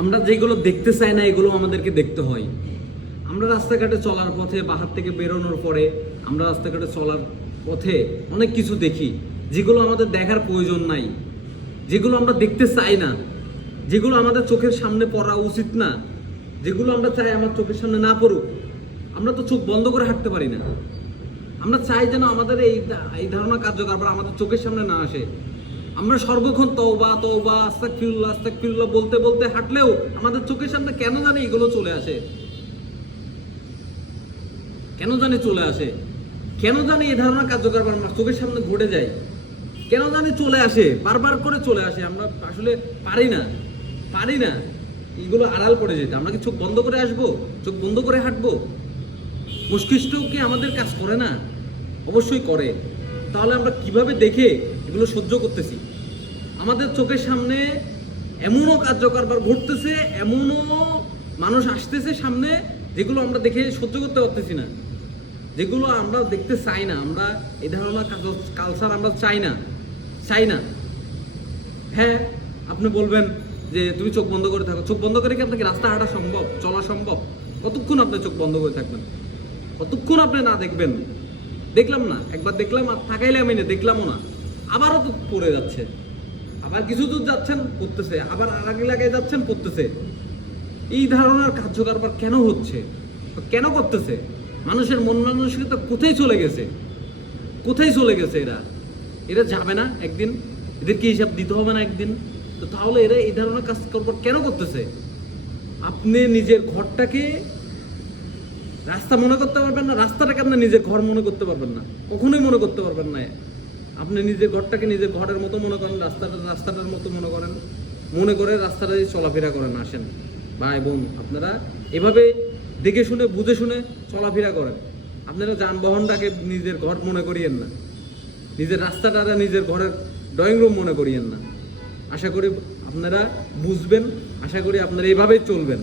আমরা যেগুলো দেখতে চাই না এগুলো আমাদেরকে দেখতে হয়। আমরা রাস্তাঘাটে চলার পথে বাহার থেকে বেরোনোর পরে আমরা রাস্তাঘাটে চলার পথে অনেক কিছু দেখি যেগুলো আমাদের দেখার প্রয়োজন নাই, যেগুলো আমরা দেখতে চাই না, যেগুলো আমাদের চোখের সামনে পড়া উচিত না, যেগুলো আমরা চাই আমার চোখের সামনে না পড়ুক। আমরা তো চোখ বন্ধ করে হাঁটতে পারি না। আমরা চাই যেন আমাদের এই ধারণা কার্যকর আমাদের চোখের সামনে না আসে। আমরা সর্বক্ষণ তওবা তওবা আস্তাগফিরুল্লাহ আস্তাগফিরুল্লাহ বলতে বলতে হাঁটলেও আমাদের চোখের সামনে কেন জানি এগুলো চলে আসে, কেন জানি চলে আসে, কেন জানি এই ধারণা কার্যকর আমরা চোখের সামনে ঘটে যায়, কেন জানি চলে আসে, বারবার করে চলে আসে। আমরা আসলে পারি না এগুলো আড়াল করে যেতে। আমরা কি চোখ বন্ধ করে আসবো, চোখ বন্ধ করে হাঁটবো? মস্তিষ্কও কি আমাদের কাজ করে না? অবশ্যই করে। তাহলে আমরা কিভাবে দেখে এগুলো সহ্য করতেছি? আমাদের চোখের সামনে এমনও কার্যকরবার ঘটতেছে, এমনও মানুষ আসতেছে সামনে যেগুলো আমরা দেখে সহ্য করতে পারতেছি না, যেগুলো আমরা দেখতে চাই না। আমরা এই ধরনের কালচার আমরা চাই না। হ্যাঁ, আপনি বলবেন যে তুমি চোখ বন্ধ করে থাকো। চোখ বন্ধ করে কি আপনাকে রাস্তা হাঁটা সম্ভব, চলা সম্ভব? কতক্ষণ আপনি চোখ বন্ধ করে থাকবেন? কতক্ষণ আপনি না দেখবেন? দেখলাম না, একবার দেখলাম আর থাকাইলে আমি না, দেখলামও না, আবারও তো পড়ে যাচ্ছে। আবার কিছু দূর যাচ্ছেন পড়তেছে, আবার আর আগে লাগাই যাচ্ছেন পড়তেছে। এই ধারণার কার্যকারবার কেন হচ্ছে, কেন করতেছে? মানুষের মন মানসিকতা কোথায় চলে গেছে? এরা যাবে না একদিন? এদেরকে হিসাব দিতে হবে না একদিন? তো তাহলে এরা এই ধরনের কাজ কেন করতেছে? আপনি নিজের ঘরটাকে রাস্তা মনে করতে পারবেন না, রাস্তাটাকে আপনি নিজের ঘর মনে করতে পারবেন না, কখনোই মনে করতে পারবেন না। আপনি নিজের ঘরটাকে নিজের ঘরের মতো মনে করেন, রাস্তাটার মতো মনে করে রাস্তাটা চলাফেরা করেন। আসেন ভাই বোন, আপনারা এভাবে দেখে শুনে বুঝে শুনে চলাফেরা করেন। আপনারা যানবাহনটাকে নিজের ঘর মনে করিয়েন না, নিজের রাস্তাটা নিজের ঘরের ড্রয়িং রুম মনে করিয়েন না। আশা করি আপনারা বুঝবেন, আশা করি আপনারা এইভাবেই চলবেন।